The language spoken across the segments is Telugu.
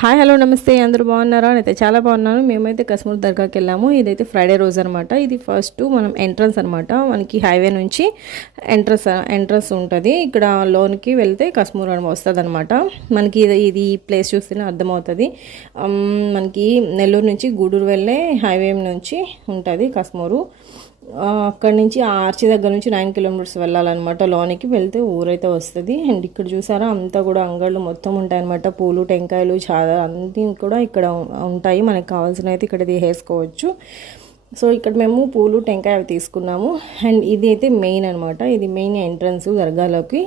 హాయ్ హలో నమస్తే అందరూ బాగున్నారా? అయితే చాలా బాగున్నాను. మేమైతే కశ్మూర్ దర్గాకి వెళ్ళాము. ఇదైతే ఫ్రైడే రోజు అనమాట ఇది ఫస్ట్ మనం ఎంట్రన్స్ అనమాట మనకి హైవే నుంచి ఎంట్రన్స్ ఎంట్రన్స్ ఉంటుంది. ఇక్కడ లోన్కి వెళ్తే కశ్మూర్ అని వస్తుంది అనమాట మనకి ఇది ఇది ఈ ప్లేస్ చూస్తేనే అర్థమవుతుంది. మనకి నెల్లూరు నుంచి గూడూరు వెళ్ళే హైవే నుంచి ఉంటుంది కశ్మూరు. అక్కడి నుంచి ఆ ఆర్చి దగ్గర నుంచి నైన్ కిలోమీటర్స్ వెళ్ళాలన్నమాట. లోనికి వెళ్తే ఊరైతే వస్తుంది. అండ్ ఇక్కడ చూసారా అంతా కూడా అంగళ్ళు మొత్తం ఉంటాయన్నమాట. పూలు టెంకాయలు చాలా అన్నీ కూడా ఇక్కడ ఉంటాయి. మనకు కావాల్సిన అయితే ఇక్కడ తీసేసుకోవచ్చు. సో ఇక్కడ మేము పూలు టెంకాయ అవి తీసుకున్నాము. అండ్ ఇది అయితే మెయిన్ అనమాట ఇది మెయిన్ ఎంట్రన్స్ దర్గాలోకి.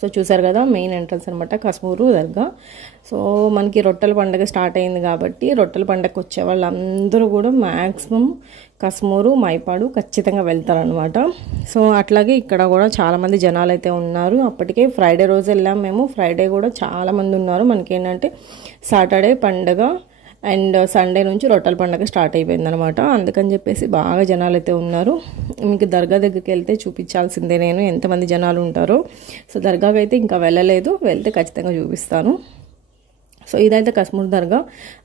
సో చూసారు కదా మెయిన్ ఎంట్రన్స్ అనమాట కస్మూరు దర్గా. సో మనకి రొట్టెల పండగ స్టార్ట్ అయింది కాబట్టి రొట్టెల పండగకు వచ్చే వాళ్ళందరూ కూడా మ్యాక్సిమం కస్మూరు మైపాడు ఖచ్చితంగా వెళ్తారనమాట సో అట్లాగే ఇక్కడ కూడా చాలామంది జనాలు అయితే ఉన్నారు. అప్పటికే ఫ్రైడే రోజు వెళ్ళాం మేము. ఫ్రైడే కూడా చాలామంది ఉన్నారు. మనకేంటంటే సాటర్డే పండగ అండ్ సండే నుంచి రొట్టెల పండగ స్టార్ట్ అయిపోయింది అనమాట అందుకని చెప్పేసి బాగా జనాలు అయితే ఉన్నారు. మీకు దర్గా దగ్గరికి వెళ్తే చూపించాల్సిందే నేను ఎంతమంది జనాలు ఉంటారో. సో దర్గాకి అయితే ఇంకా వెళ్ళలేదు. వెళ్తే ఖచ్చితంగా చూపిస్తాను. సో ఇదైతే కశ్మూర్ దర్గా.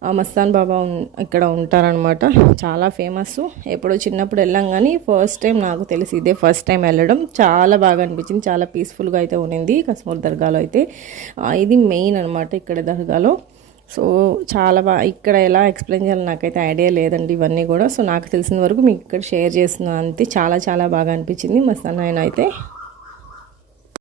ఆ మస్తాన్ బాబా ఇక్కడ ఉంటారనమాట. చాలా ఫేమస్ ఎప్పుడో చిన్నప్పుడు వెళ్ళాం కానీ ఫస్ట్ టైం నాకు తెలిసి ఇదే ఫస్ట్ టైం వెళ్ళడం. చాలా బాగా అనిపించింది. చాలా పీస్ఫుల్గా అయితే ఉన్నింది కశ్మూర్ దర్గాలో అయితే. ఇది మెయిన్ అనమాట ఇక్కడ దర్గాలో. సో చాలా బాగా ఇక్కడ ఎలా ఎక్స్ప్లెయిన్ చేయాలి నాకైతే ఐడియా లేదండి ఇవన్నీ కూడా. సో నాకు తెలిసిన వరకు మీకు ఇక్కడ షేర్ చేసిన అంతే చాలా చాలా బాగా అనిపించింది. మస్తాన్ ఆయన అయితే